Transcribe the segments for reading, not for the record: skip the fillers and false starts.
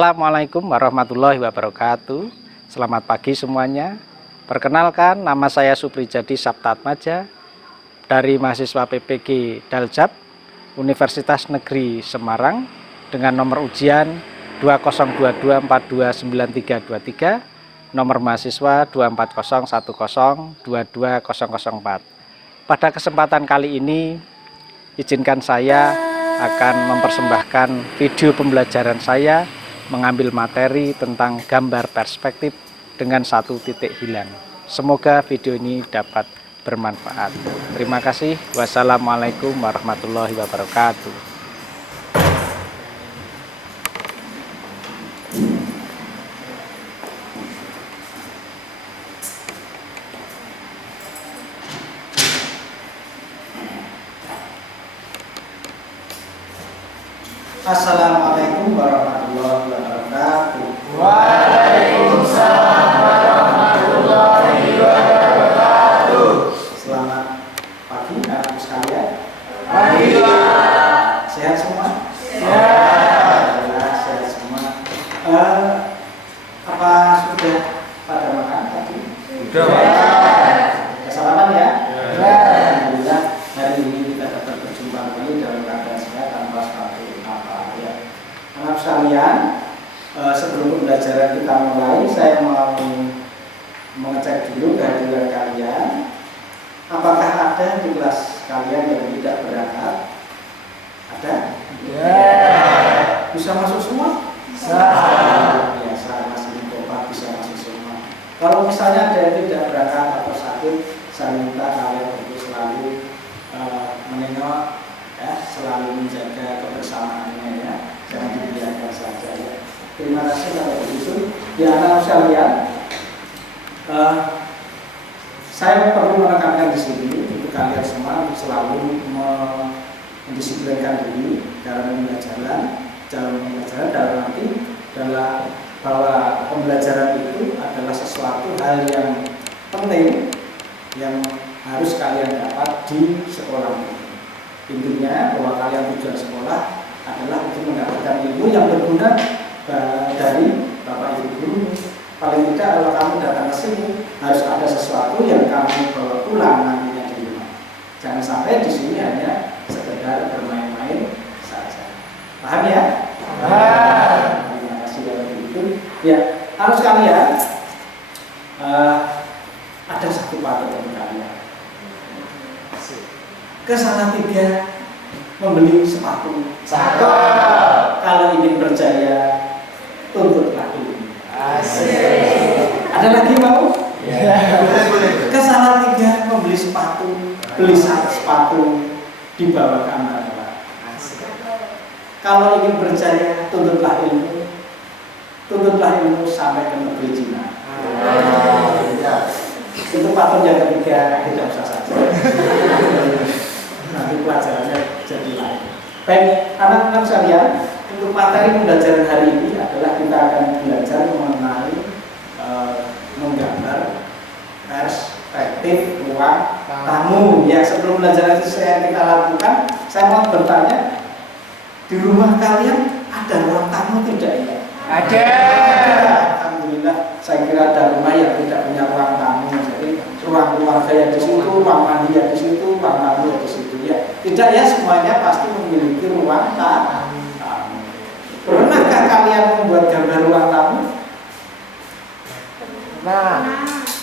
Assalamualaikum warahmatullahi wabarakatuh. Selamat pagi semuanya. Perkenalkan, nama saya Suprijadi Saptatmaja dari mahasiswa PPG Daljab Universitas Negeri Semarang dengan nomor ujian 2022429323, nomor mahasiswa 24010222004. Pada kesempatan kali ini, izinkan saya akan mempersembahkan video pembelajaran saya mengambil materi tentang gambar perspektif dengan satu titik hilang. Semoga video ini dapat bermanfaat. Terima kasih. Wassalamualaikum warahmatullahi wabarakatuh. Assalamualaikum warahmatullahi wabarakatuh. Waalaikumsalam warahmatullahi wabarakatuh. Selamat pagi anak sekalian. Pagi. Sehat semua? Sehat. Alhamdulillah sehat semua. Apa sudah pada makan tadi? Sudah. Kesalahan ya? Ya. Alhamdulillah hari ini kita dapat berjumpa lagi dalam keadaan sehat tanpa sepatu apa ya. Anak sekalian, sebelum pembelajaran kita mulai, saya mau mengecek dulu kehadiran kalian. Apakah ada di kelas kalian yang tidak berangkat? Ada? Ya. Bisa masuk semua? Bisa. Biasa masih coba bisa masuk semua. Kalau misalnya ada yang tidak berangkat atau sakit, saya minta kalian untuk selalu menengok, ya, selalu menjaga kebersamaannya ya. Jangan dibiarkan saja ya. Terima kasih kalau begitu. Ya anak sekalian, saya perlu menekankan di sini untuk kalian semua untuk selalu mendisiplinkan diri dalam pembelajaran. Dalam arti adalah bahwa pembelajaran itu adalah sesuatu hal yang penting yang harus kalian dapat di sekolah ini. Intinya bahwa kalian tujuan sekolah adalah untuk mendapatkan ilmu yang berguna dari Bapak Ibu guru. Paling tidak kalau kamu datang ke sini harus ada sesuatu yang kamu bawa pulang nantinya di rumah. Jangan sampai di sini hanya sekedar bermain-main saja. Paham ya? Paham. Terima kasih kalau begitu. Ya, harus kalian ada satu paket untuk kalian. Kesalahan 3, membeli sepatu. Kalau ingin berjaya, tuntutlah ilmu. Asik. Ada lagi mau? Ya. Kesalahan 3, membeli sepatu, beli sepatu di bawah kamar. Kalau ingin berjaya, tuntutlah ilmu. Tuntutlah ilmu sampai ke negeri Cina. Itu patut yang ketiga, tidak usah saja. Nanti pelajarannya jadi lain. Baik, anak-anak sekalian, untuk materi pembelajaran hari ini adalah kita akan belajar mengenai menggambar perspektif ruang tamu. Ya, sebelum pelajaran itu kita lakukan, saya mau bertanya, di rumah kalian ada ruang tamu tidak ya? Ada. Alhamdulillah, saya kira ada rumah yang tidak punya ruang tamu. Jadi ruang keluarga ya di situ, ruang mandi ya di situ, ruang tamu ya di situ ya. Tidak ya, semuanya pasti memiliki ruang tamu. Pernahkah kalian membuat gambar ruang tamu? Nah.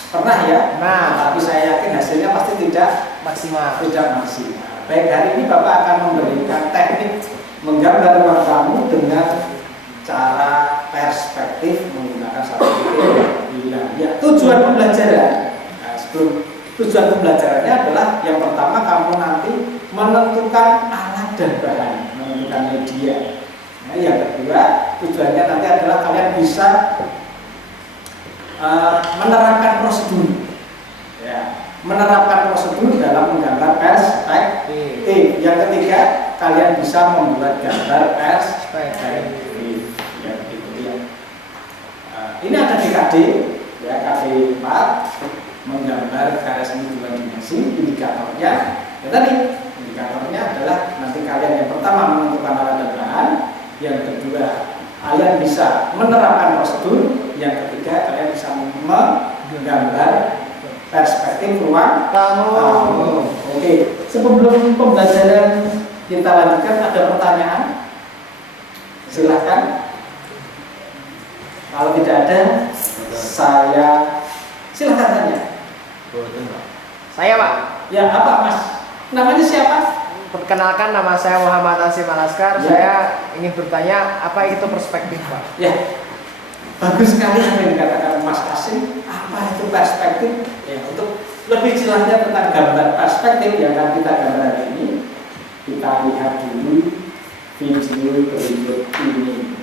Pernah ya? Nah. Tapi saya yakin hasilnya pasti tidak Maksimal. maksimal. Baik, hari ini Bapak akan memberikan teknik menggambar ruang tamu dengan cara perspektif menggunakan satu titik hilang. Ya, tujuan pembelajaran. Nah, tujuan pembelajarannya adalah yang pertama kamu nanti menentukan alat dan bahan, menentukan media. Nah, yang kedua tujuannya nanti adalah kalian bisa menerapkan prosedur. Ya, menerapkan prosedur dalam menggambar perspektif. Yang ketiga, kalian bisa membuat gambar perspektif. Ya, gitu ya. Ini ada di KD, ya KD 4, menggambar garis dua dimensi. Indikatornya, ya tadi indikatornya adalah nanti kalian yang pertama menentukan alat dan bahan, yang kedua kalian bisa menerapkan prosedur, yang ketiga kalian bisa menggambar perspektif ruang tamu. Oke, sebelum pembelajaran kita lanjutkan, ada pertanyaan? Silahkan. Kalau tidak ada, saya silahkan tanya. Saya Pak, Ya, apa Mas? Namanya siapa? perkenalkan nama saya Muhammad Hasim Alaskar. Ya. Saya ingin bertanya apa itu perspektif Pak? Ya, bagus sekali apa yang dikatakan Mas Kasim. Apa itu perspektif? Ya, untuk lebih jelasnya tentang gambar perspektif yang akan kita gambar hari ini, kita lihat dulu video berikut ini.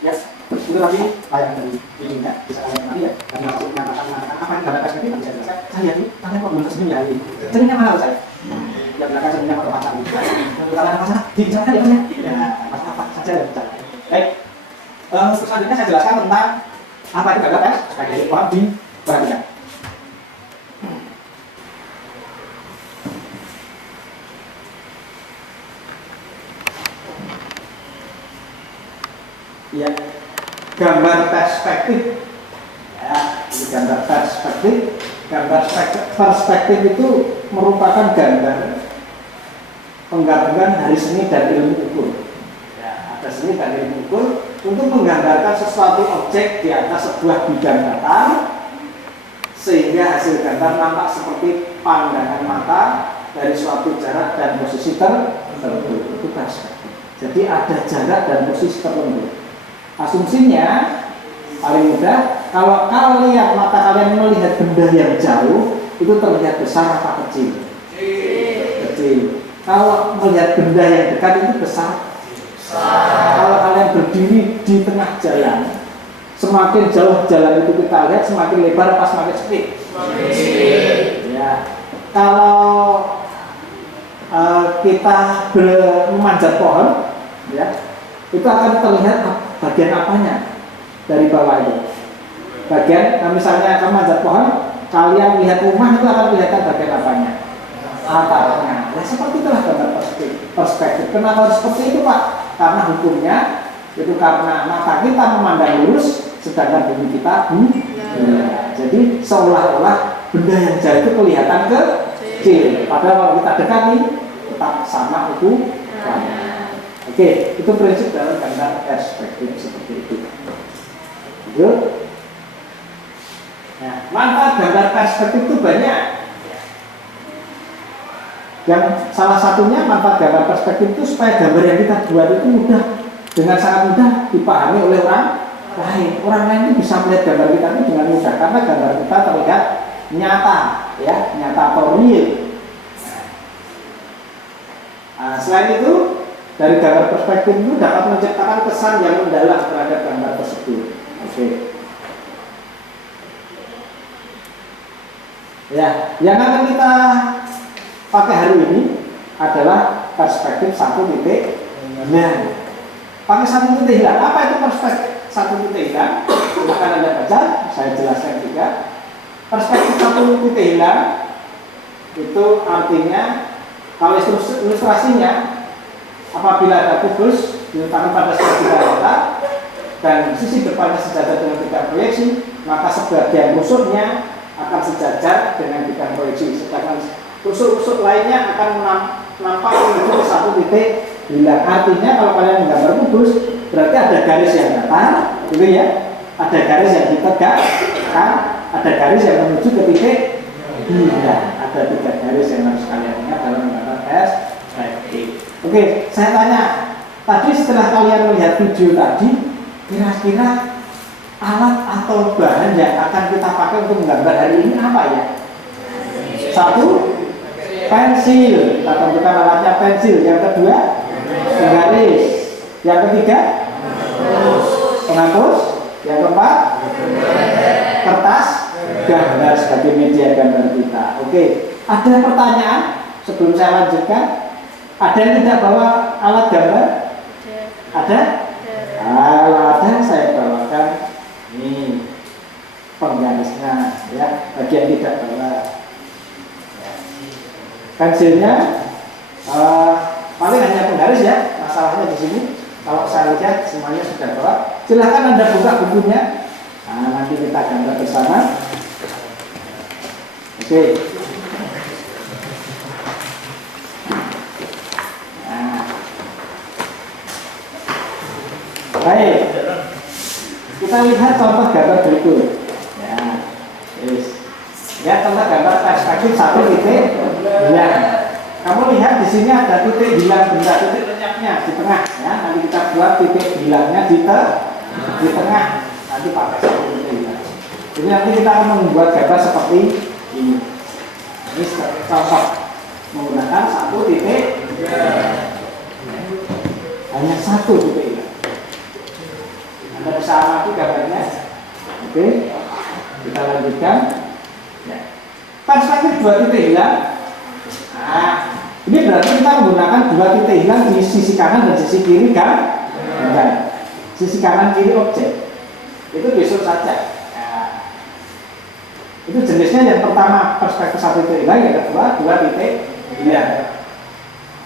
Ya, itu tadi layar dari ininya, bisa kalian nanti ya, dan mengatakan apa yang gambar perspektif bisa jelaskan. Saya lihat ini, kalian kok belum tersenyum ya ini. Cerminnya mana Mas saya? Ya belakang cerminnya foto pacar. Kalau ada masalah, dibicarakan ya Mas ya. Ya, masalah apa saja ya bicara. Baik, selanjutnya saya jelaskan tentang apa itu gambar perspektif. Mohon diperhatikan. Ya, gambar perspektif. Ya, ini gambar perspektif. Gambar perspektif itu merupakan gambar penggabungan dari seni dan ilmu ukur. Ya, ada seni dan ilmu ukur untuk menggambarkan sesuatu objek di atas sebuah bidang datar sehingga hasil gambar nampak seperti pandangan mata dari suatu jarak dan posisi tertentu. Itu perspektif. Jadi ada jarak dan posisi tertentu. Asumsinya paling mudah, kalau kalian mata kalian melihat benda yang jauh itu terlihat besar apa kecil? Kecil. Kalau melihat benda yang dekat itu besar. Kalau kalian berdiri di tengah jalan, semakin jauh jalan itu kita lihat semakin lebar pas semakin sempit. Ya. Kalau kita memanjat pohon, ya, itu akan terlihat bagian apanya dari bawah itu. Bagian, misalnya kamu manjat pohon, kalian lihat rumah itu akan kelihatan bagian apanya. Atapnya. Ya seperti itulah gambar perspektif. Kenapa harus seperti itu Pak? Karena hukumnya itu karena mata kita memandang lurus, sedangkan bumi kita ya. Jadi seolah-olah benda yang jauh itu kelihatan kecil. Padahal kalau kita dekati tetap sama ukurannya. Oke, itu prinsip dalam gambar perspektif seperti itu. Lanjut. Nah, manfaat gambar perspektif itu banyak. Yang salah satunya manfaat gambar perspektif itu supaya gambar yang kita buat itu mudah, dengan sangat mudah dipahami oleh orang lain. Orang lain itu bisa melihat gambar kita itu dengan mudah karena gambar kita terlihat nyata, ya, nyata atau real. Nah, selain itu, dari gambar perspektif itu dapat menciptakan kesan yang mendalam terhadap gambar tersebut. Oke. Ya, yang akan kita pakai hari ini adalah perspektif satu titik hilang. Pakai satu titik hilang. Apa itu perspektif satu titik hilang? Silakan Anda baca, saya jelaskan juga. Perspektif satu titik hilang itu artinya, kalau ilustrasinya, apabila ada kubus diletakkan pada sebagian rata dan sisi depannya sejajar dengan bidang proyeksi, maka sebagian rusuknya akan sejajar dengan bidang proyeksi, sedangkan rusuk-rusuk lainnya akan nampak menuju ke satu titik hilang. Artinya kalau kalian menggambar kubus, berarti ada garis yang datar, gitu ya, ada garis yang ditegakkan, ada garis yang menuju ke titik hilang. Ada 3 garis yang harus kalian ingat dalam menggambar perspektif. Oke, saya tanya, tadi setelah kalian melihat video tadi, kira-kira alat atau bahan yang akan kita pakai untuk menggambar hari ini apa ya? Satu, pensil. Kita tentukan alatnya pensil. Yang kedua, penggaris. Yang ketiga, penghapus. Yang keempat, kertas gambar sebagai media gambar kita. Oke, ada pertanyaan sebelum saya lanjutkan? Ada yang tidak bawa alat gambar? Ada? Kalau ada, saya bawakan ini penggarisnya, ya, bagi yang tidak bawa. Pensilnya paling hanya penggaris ya, masalahnya di sini. Kalau saya lihat semuanya sudah bawa, silahkan Anda buka bukunya. Nah, nanti kita gambar bersama. Oke. Nah, baik. Kita lihat contoh gambar berikut. Ya, ya, contoh gambar perspektif satu titik hilang. Kamu lihat di sini ada titik hilang benda, titik lenyapnya di tengah. Ya, nanti kita buat titik hilangnya di tengah. Nanti pakai satu titik hilang. Jadi nanti kita akan membuat gambar seperti ini. Ini contoh menggunakan satu titik. Hanya satu titik hilang. Anda bisa amati gambarnya. Oke, kita lanjutkan. Ya. Perspektif 2 titik hilang. Nah, ini berarti kita menggunakan 2 titik hilang di sisi kanan dan sisi kiri kan? Sisi kanan kiri objek. Itu besok saja. Nah, itu jenisnya yang pertama perspektif 1 titik hilang, yang kedua 2 titik hilang.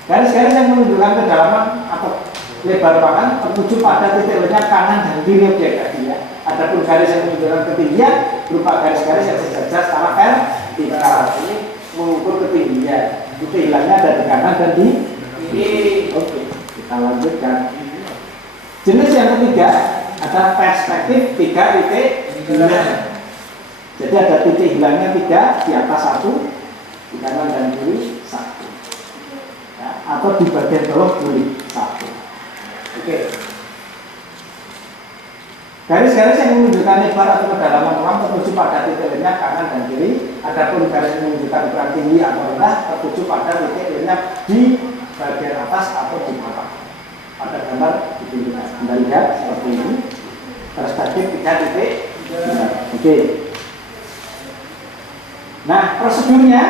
Garis-garis yang menunjukkan kedalaman atau lebar ruangan tertuju pada titik lenyap kanan dan kiri objek tadi ya. Adapun garis yang menunjukkan ketinggian berupa garis-garis yang sejajar secara vertikal. Ini mengukur ketinggian. Titik hilangnya ada di kanan dan di kiri. Oke, kita lanjutkan. Jenis yang ketiga ada perspektif 3 titik hilang. Jadi ada titik hilangnya 3, di atas 1, di kanan dan kiri 1. Ya, atau di bagian bawah boleh 1. Oke. Garis-garis yang menunjukkan lebar atau kedalaman ruang tertuju pada titik lenyap kanan dan kiri. Adapun garis yang menunjukkan ukuran tinggi atau rendah tertuju pada titik lenyap di bagian atas atau di bawah. Pada gambar ditunjukkan. Anda lihat seperti ini. Perspektif 3 titik. Oke. Nah, prosedurnya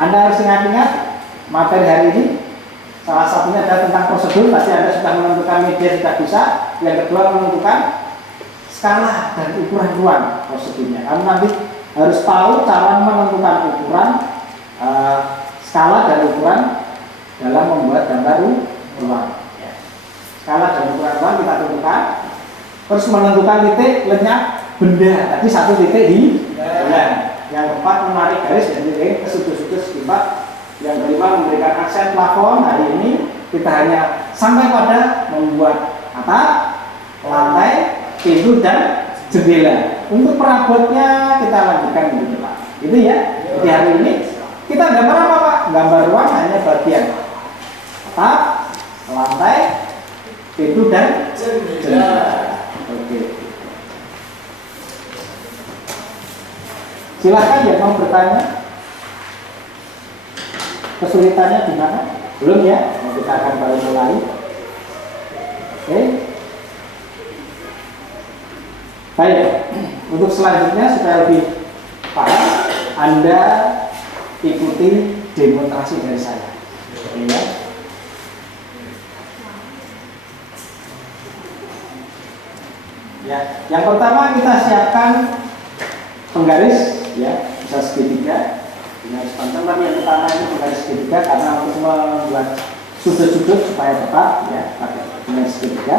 Anda harus ingat-ingat materi hari ini. Salah satunya adalah tentang prosedur. Tadi Anda sudah menentukan media sudah bisa. Yang kedua menentukan skala dan ukuran ruang prosedurnya. Kamu nanti harus tahu cara menentukan ukuran, skala dan ukuran dalam membuat gambar ruang. Skala dan ukuran ruang kita tentukan. Terus menentukan titik lenyap benda. Tadi 1 titik di bulan. Yang keempat menarik garis dan titik ke sudut-sudut sekitar. Yang kelima memberikan aksen plafon. Hari ini kita hanya sampai pada membuat atap, lantai, pintu dan jendela. Untuk perabotnya kita lanjutkan minggu depan. Itu ya. Jadi hari ini Kita gambar apa Pak? Gambar ruang hanya bagian atap, lantai, pintu dan jendela. Oke. Silakan yang mau bertanya. Kesulitannya di mana? Belum ya? Kita akan baru mulai. Oke. Baik. Untuk selanjutnya supaya lebih paham, Anda ikuti demonstrasi dari saya. Ya. Ya, yang pertama kita siapkan penggaris, ya, bisa segitiga. Penggaris panjang, tapi yang pertama ini penggaris segitiga karena untuk membuat sudut-sudut supaya tepat, ya, pakai penggaris segitiga.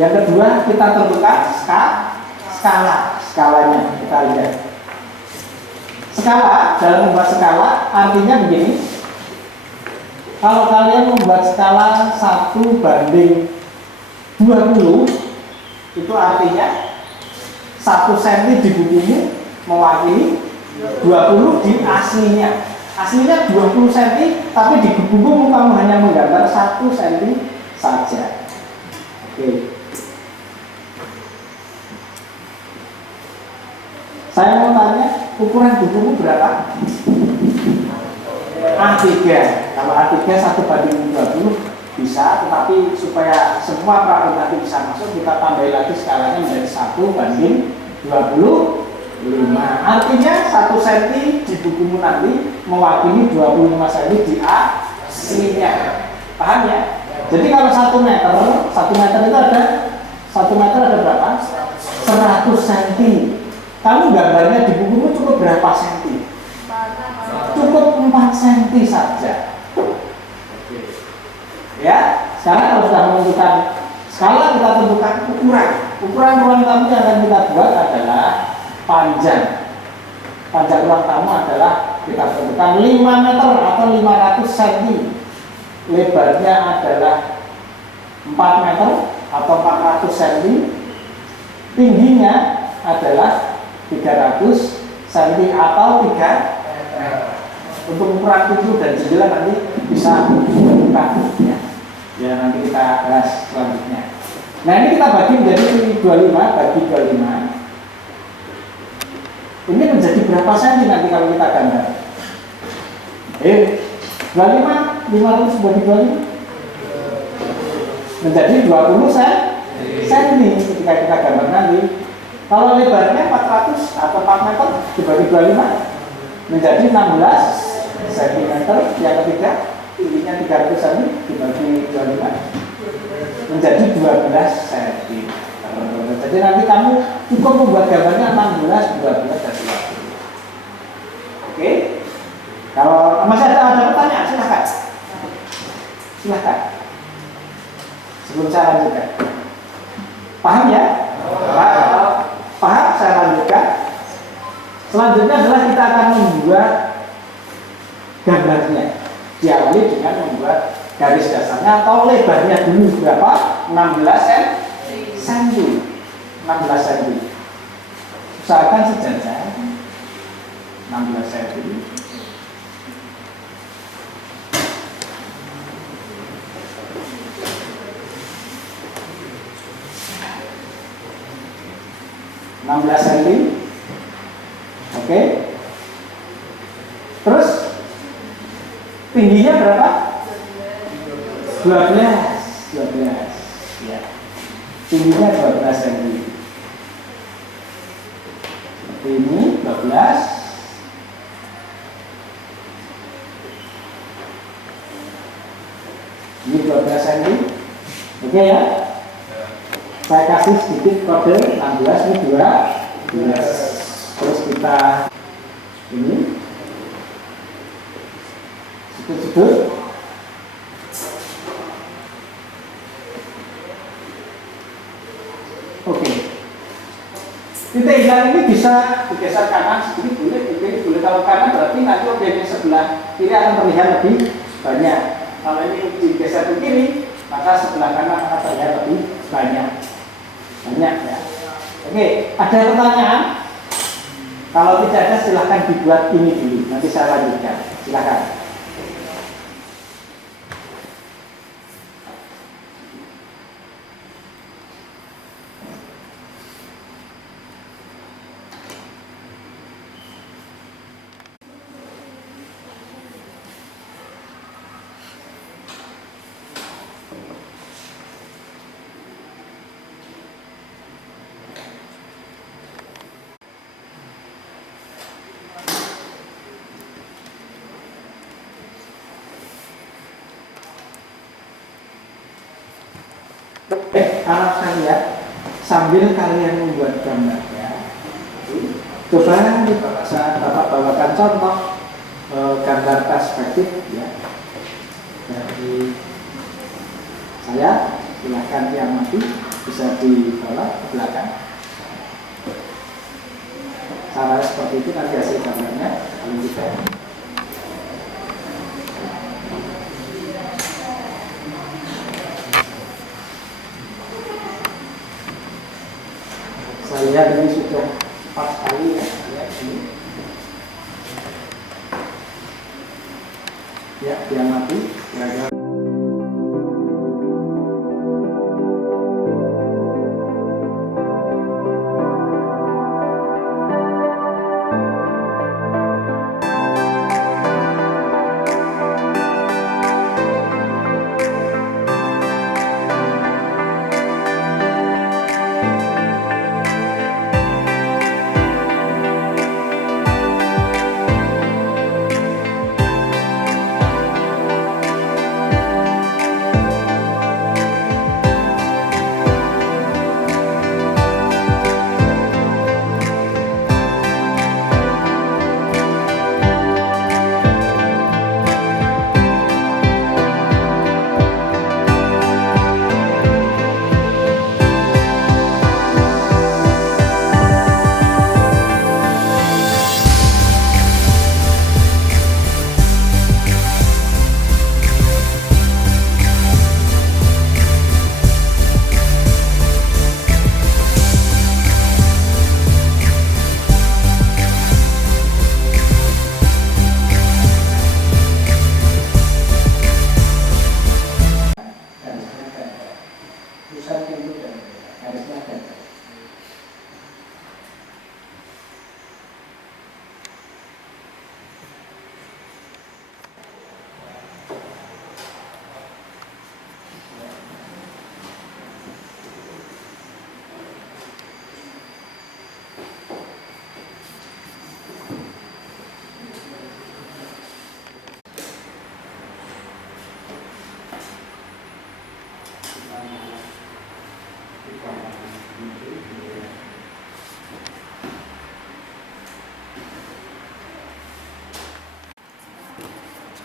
Yang kedua kita tentukan skalanya, kita lihat. Skala, dalam membuat skala artinya begini. Kalau kalian membuat skala 1:20, itu artinya 1 cm di bukumu mewakili 20 di aslinya. Aslinya 20 cm, tapi di bukumu kamu hanya menggambar 1 cm saja. Oke. Saya mau tanya, ukuran bukumu berapa? A3. Kalau A3 1:20 bisa, tetapi supaya semua perahu nanti bisa masuk, kita tambah lagi skalanya menjadi 1:25. Artinya 1 cm di bukumu nanti mewakili 25 cm di aslinya. Paham ya? Jadi kalau 1 meter itu ada 1 meter ada berapa? 100 cm. Kamu gambarnya di bukumu cukup berapa senti? Cukup 4 cm saja. Ya, sekarang kalau sudah menentukan skala, kita tentukan ukuran. Ukuran ruang tamu yang akan kita buat adalah panjang. Panjang ruang tamu adalah kita tentukan 5 meter atau 500 cm. Lebarnya adalah 4 meter atau 400 cm. Tingginya adalah 300 cm atau 3 meter. Untuk ukuran pintu dan jendela nanti bisa dibuka, ya nanti kita bahas selanjutnya. Nah ini kita bagi menjadi 25 bagi 25. Ini menjadi berapa senti nanti kalau kita gambar? 25 500 bagi 25 menjadi 20 cm ketika kita gambar nanti. Kalau lebarnya 400 atau 4 meter dibagi 25 menjadi 16 cm. Yang ketiga tingginya 300 cm dibagi 25 menjadi 12 cm. Jadi nanti kamu cukup membuat gambarnya 16, 12 dan 20. Oke. Kalau masih ada pertanyaan, silakan. Silakan. Sebelum saya lanjutkan. Paham ya? Paham? Saya lanjutkan. Selanjutnya adalah kita akan membuat gambarnya. Diawali dengan membuat garis dasarnya atau lebarnya dulu berapa? 16 cm. 16 cm. Usahakan sejajar 16 cm. cm. Oke. Terus tingginya berapa? 12. Ya. Tingginya 12 cm. Ini 12. Ini 12 cm. Oke ya. Saya kasih sedikit kode 16, ini 12. Terus kita ini sudut-sudut. Oke. Titik hilang ini bisa digeser kanan sedikit, boleh, kiri boleh. Kalau kanan berarti nanti objeknya sebelah kiri akan terlihat lebih banyak. Kalau ini digeser ke kiri, maka sebelah kanan akan terlihat lebih banyak. Banyak ya. Oke, ada pertanyaan? Kalau tidak ada silahkan dibuat ini dulu, nanti saya lanjutkan. Silahkan. Anak saya, sambil kalian membuat gambarnya, coba Bapak bawakan contoh gambar perspektif ya dari saya. Silahkan yang nanti bisa dibawa ke belakang. Cara seperti itu nanti hasil gambarnya kalau kita. Saya lihat ini sudah pas sekali ya, lihat ini. Ya, dia mati. Kira-kira.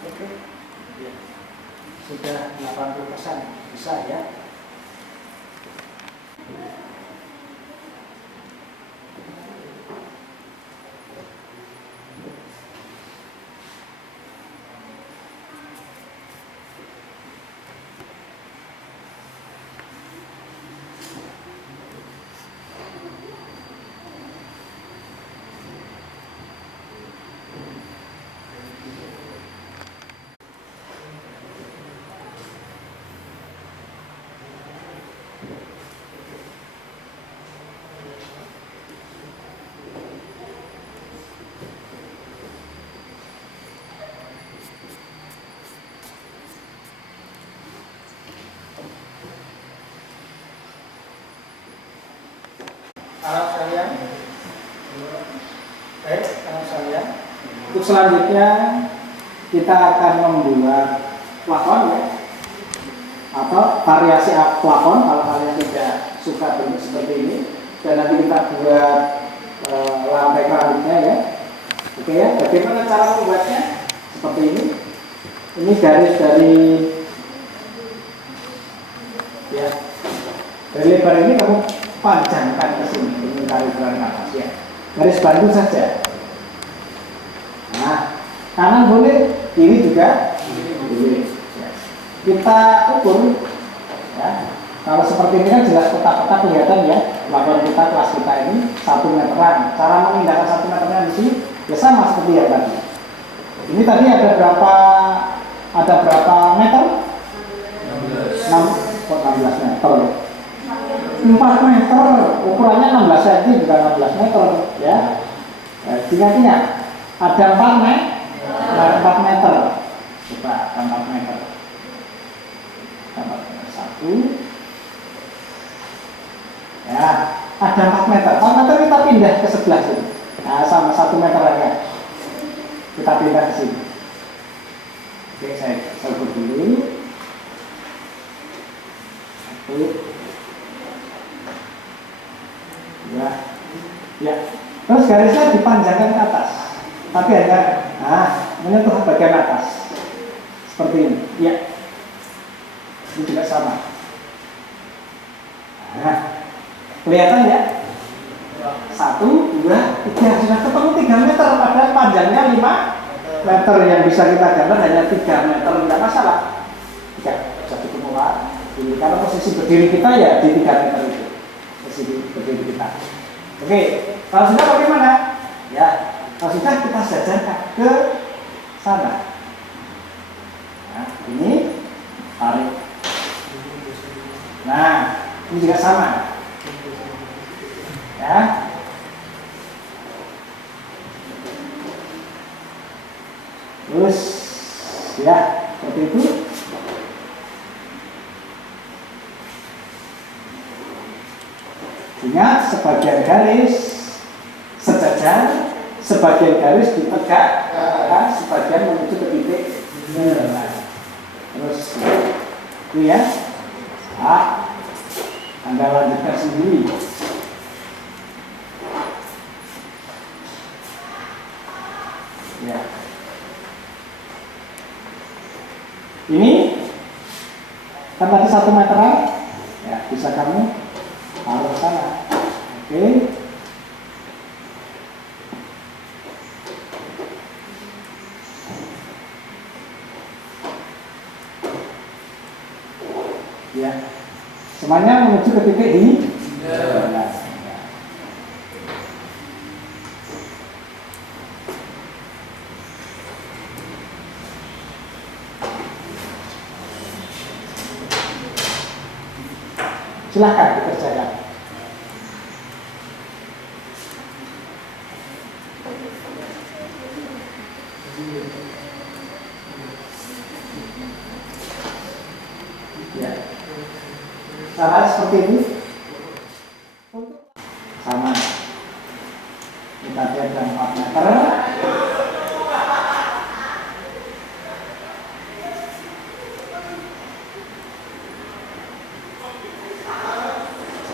Oke, ya. Sudah 80% bisa ya. Anak sekalian, baik anak sekalian. Untuk selanjutnya kita akan membuat plafon ya, atau variasi plafon kalau kalian tidak suka bentuk seperti ini. Dan nanti kita buat lantai keramiknya ya. Oke ya, bagaimana cara membuatnya? Seperti ini. Ini garis dari ya, dari lebar ini kamu panjangkan ke sini dengan kaliberan atas ya. Garis bantu saja. Nah, kanan boleh, kiri juga boleh. Ya. Kita ukur ya. Kalau seperti ini kan jelas peta-peta kelihatan ya, laporan kita kelas kita ini 1 meteran. Cara memindahkan 1 meternya di sini ya sama seperti yang tadi. Ini tadi ada berapa meter? 16 meter. 4 meter, ukurannya 16 cm bukan 16 meter ya. Ingat-ingat, ada 4 meter. Coba 4 meter. 1. Ya, ada 4 meter. 4 meter kita pindah ke sebelah sini. Nah, sama 1 meter aja. Kita pindah ke sini. Oke, saya ukur dulu. 1. Ya. Terus garisnya dipanjangkan ke atas. Tapi hanya menyentuh bagian atas. Seperti ini. Ya. Ini juga sama. Nah, kelihatan ya? 1, 2, 3, sudah ketemu 3 meter, padahal panjangnya 5 meter. Yang bisa kita gambar hanya 3 meter, tidak masalah. Tidak cukup muat. Karena posisi berdiri kita ya di 3 meter itu. Posisi berdiri kita. Oke, kalau sudah bagaimana? Ya, kalau sudah kita jajarkan ke sana. Nah, ini tarik. Nah, ini juga sama. Ya. Terus ya, seperti itu. Ingat, sebagian garis sejajar, sebagian garis ditegakkan, sebagian menuju ke titik. Terus itu ya. Anda lanjutkan sendiri. Ya. Ini kan tadi 1 meteran, ya bisa kamu taruh ke sana. Oke. Ya. Semuanya menuju ke titik ini. Silahkan dikerjakan. Ya. Cara seperti ini. Sama. Kita lihat 4 meter.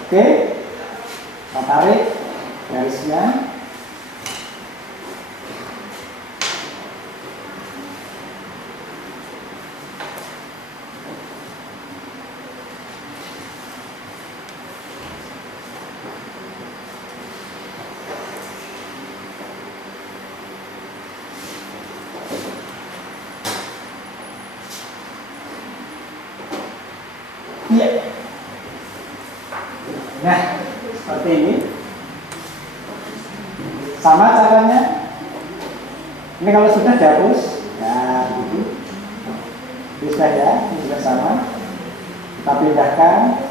Oke, kita tarik garisnya. Iya. Nah, seperti ini. Sama caranya. Ini kalau sudah dihapus, nah gitu. Bisa ya, ini juga sama. Kita pindahkan.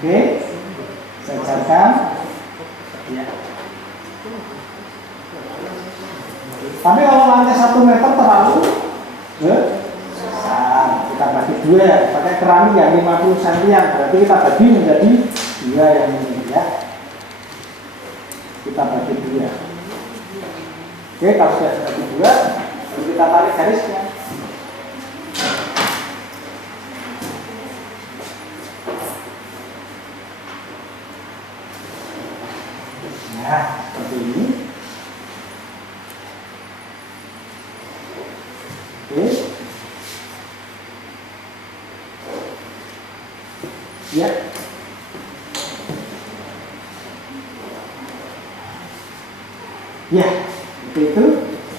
Oke, saya carikan. Ya. Tapi kalau lantai 1 meter terlalu besar, kita bagi 2, pakai keramik yang 50 cm, berarti kita bagi menjadi 2 yang ini ya. Kita bagi 2. Oke, kalau sudah bagi 2, lalu kita tarik garisnya. Nah, seperti ini. Ya. Ya, itu.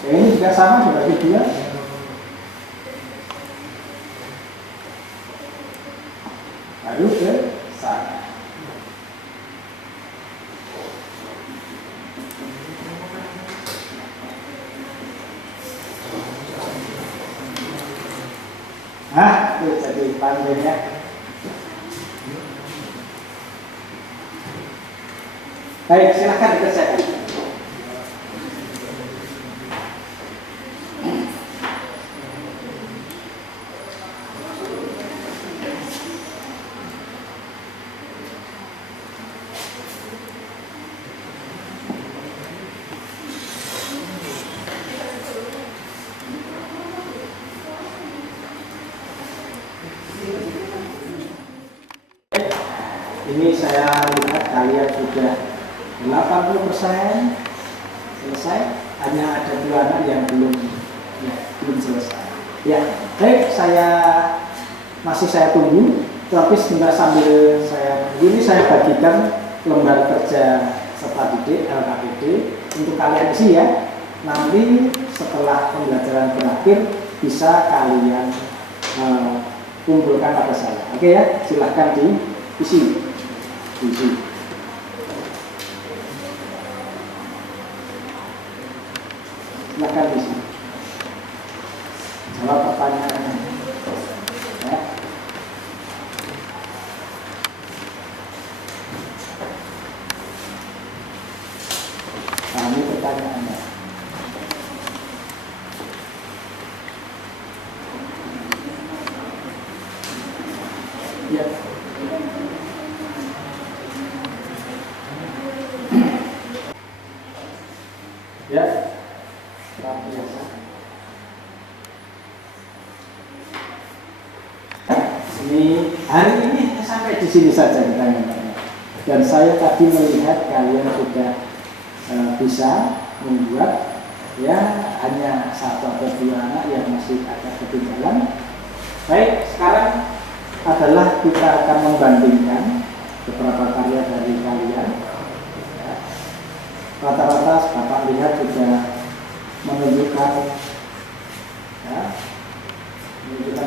Ya, ini juga sama dibagi dua. Lalu ke sana. Nah, itu jadi panjangnya. Baik, silakan dikerjakan. Ini saya lihat kalian sudah 80% selesai, hanya ada 2 anak yang belum selesai. Ya, baik, saya tunggu, tapi sebentar sambil saya tunggu ini saya bagikan lembar kerja serta didik LKPD untuk kalian isi ya. Nanti setelah pembelajaran berakhir bisa kalian kumpulkan pada saya. Oke ya, silahkan diisi. Silakan isi. Jawab pertanyaannya. Ya. Nah, ini pertanyaannya. Ya. Ya, biasa. Ini hari ini sampai di sini saja pertanyaannya. Dan saya tadi melihat kalian sudah bisa membuat, ya, hanya 1 atau 2 anak yang masih agak ketinggalan. Baik, sekarang adalah kita akan membandingkan beberapa karya dari kalian. Rata-rata Bapak lihat sudah menunjukkan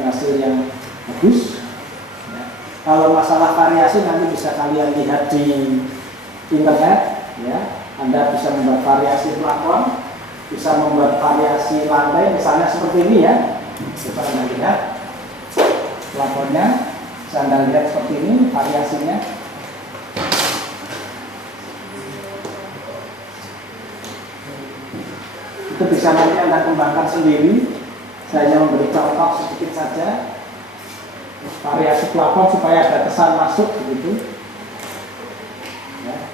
hasil yang bagus. Ya. Kalau masalah variasi nanti bisa kalian lihat di internet. Ya. Anda bisa membuat variasi plafon, bisa membuat variasi lantai, misalnya seperti ini ya. Coba Anda lihat plafonnya, bisa Anda lihat seperti ini variasinya. Itu bisa nanti Anda kembangkan sendiri. Saya hanya memberi contoh sedikit saja variasi plafon supaya ada kesan masuk begitu. Ya.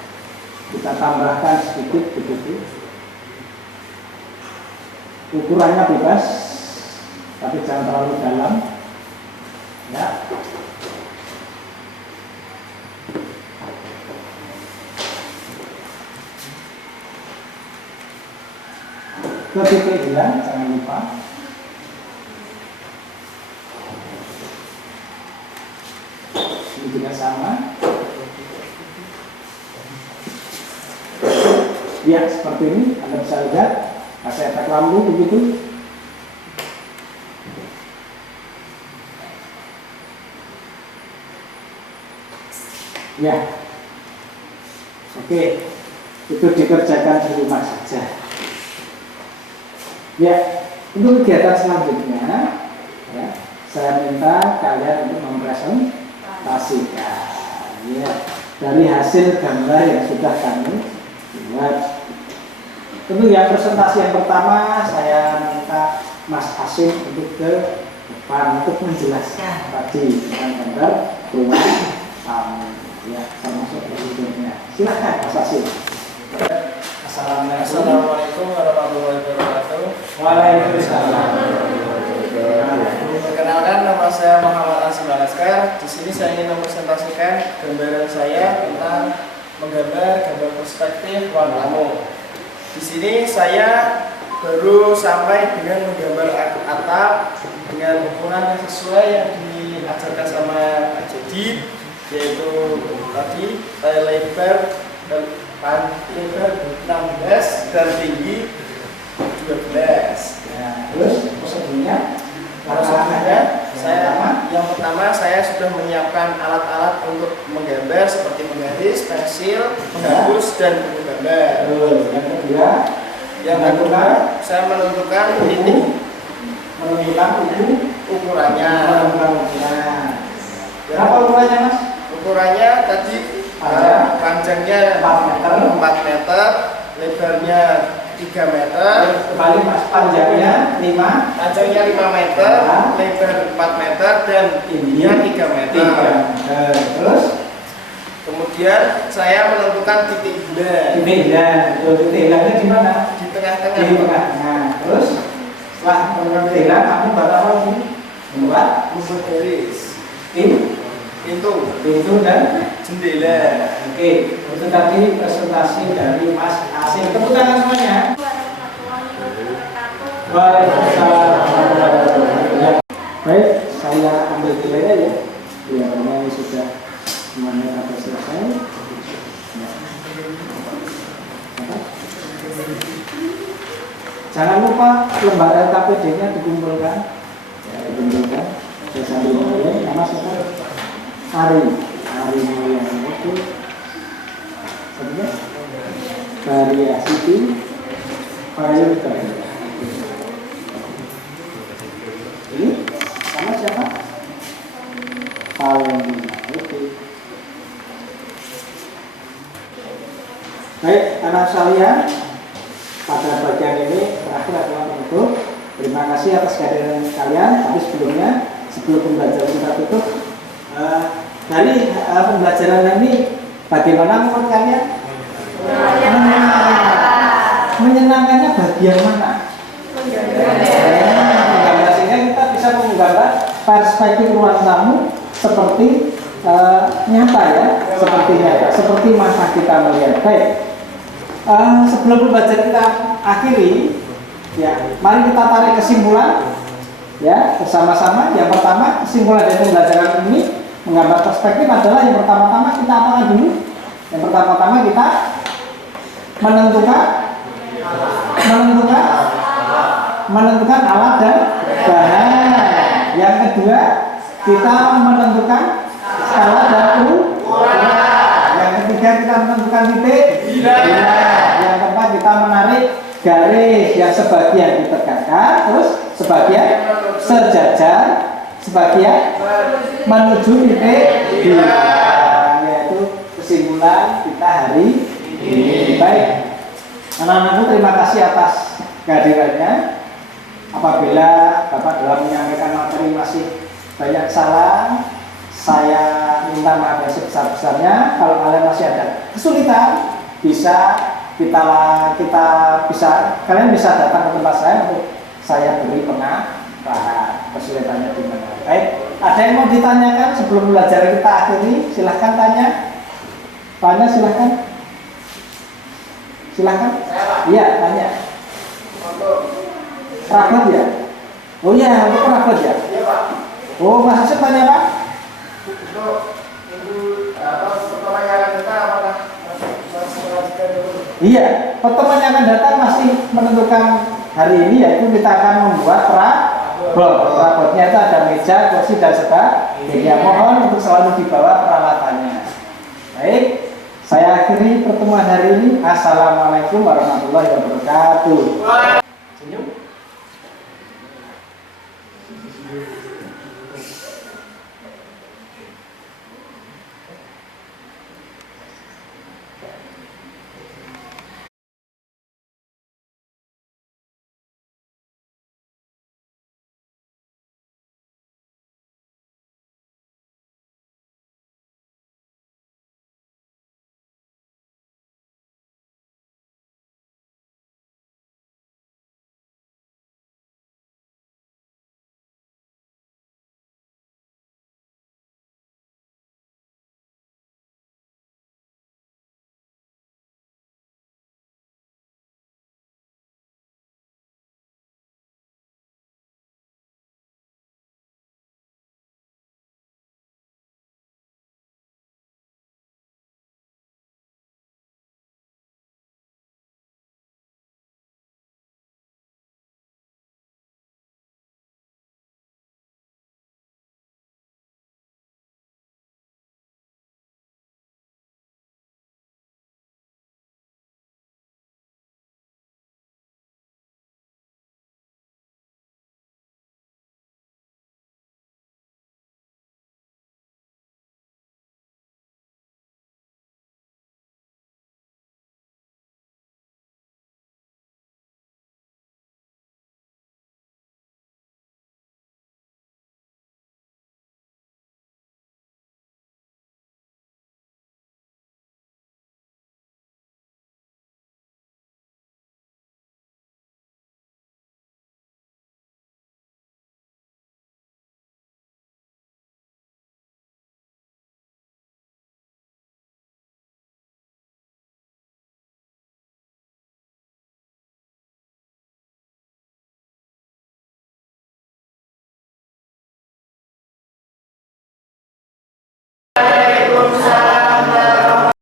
Kita tambahkan sedikit begitu. Ukurannya bebas, tapi jangan terlalu dalam. Ya. Ke titik hilang, jangan lupa. Ini juga sama. Ya, seperti ini. Anda bisa lihat. Kasih efek lampu begitu. Ya. Oke. Itu dikerjakan di rumah saja. Ya, untuk kegiatan selanjutnya, ya, saya minta kalian untuk mempresentasikan, ya, dari hasil gambar yang sudah kami buat. Tentu ya, presentasi yang pertama saya minta Mas Hasim untuk ke depan untuk menjelaskan tadi tentang gambar rumah tamu, ya, termasuk bentuknya. Silakan Mas Hasim. Assalamualaikum warahmatullahi wabarakatuh. Waalaikumsalam. Perkenalkan, nama saya Muhammad Asim Alaskar. Di sini saya ingin mempresentasikan gambaran saya tentang menggambar gambar perspektif ruang tamu. Di sini saya baru sampai dengan menggambar atap dengan ukuran yang sesuai yang diajarkan sama Pak Jadi. yaitu tadi lebar 16 dan tinggi 12. Nah, terus prosedurnya yang pertama saya sudah menyiapkan alat-alat untuk menggambar seperti menggaris, pensil, menghapus dan buku gambar. Yang kedua, saya menentukan titik ukurannya. Berapa ukurannya, Mas? Ukurannya tadi panjangnya 4 meter, lebarnya 3 meter. Kembali, Mas, panjangnya 5 meter, lebar 4 meter dan tingginya 3 meter. Terus kemudian saya menentukan titik bulan. titik hilangnya di mana? Di tengah-tengah. Di tengah. Terus setelah menentukan titik hilang, kamu buat apa lagi? Membuat garis, pintu dan jendela. Oke, itu tadi presentasi dari Mas Asim. Tepuk tangan semuanya. Waalaikumsalam. Baik, saya ambil nilainya ya. Ya, ini sudah semuanya sudah selesai. Jangan lupa lembaran KPD-nya dikumpulkan. Ya, dikumpulkan. Saya sambil ngomong, nama siapa? Ari Mulyana. Oke. Variasi file ini sama siapa? Valentina. Oke. Baik, anak sekalian, pada bagian ini terakhir adalah penutup. Terima kasih atas kehadiran kalian. Tapi sebelum pembelajaran kita tutup, dari pembelajaran ini bagaimana menurut kalian? Menyenangkannya bagian mana? Sehingga kita bisa menggambar perspektif ruang tamu seperti nyata ya, seperti masa kita melihat. Baik, sebelum pembelajaran kita akhiri, ya, mari kita tarik kesimpulan ya bersama-sama. Yang pertama, kesimpulan dari pembelajaran ini menggambar perspektif adalah yang pertama-tama kita apakan dulu? Yang pertama-tama kita menentukan alat dan bahan. Yang kedua, kita menentukan skala dan ukuran. Yang ketiga, kita menentukan titik. Yang keempat, kita menarik garis yang sebagian ditegakkan, terus sebagian sejajar, sebagian menuju titik. Yaitu kesimpulan kita hari ini. Baik, anak-anakku, terima kasih atas kehadirannya. Apabila Bapak dalam menyampaikan materi masih banyak salah, saya minta maaf yang sebesar-besarnya. Kalau kalian masih ada kesulitan, kalian bisa datang ke tempat saya untuk saya beri pengarahan kesulitannya di mana. Baik, ada yang mau ditanyakan sebelum belajar kita akhiri? Silahkan tanya. Silahkan. Iya, tanya. Rapat ya? Oh iya, untuk rapat ya? Iya, Pak. Oh, Mas Asep tanya, Pak? Pertanyaan kita apakah masih melanjutkan dulu? Iya, pertemuan yang akan datang masih menentukan hari ini, yaitu kita akan membuat rapotnya itu ada meja, kursi dan sebagainya. Mohon untuk selalu dibawa peralatannya. Baik, saya akhiri pertemuan hari ini. Assalamualaikum warahmatullahi wabarakatuh.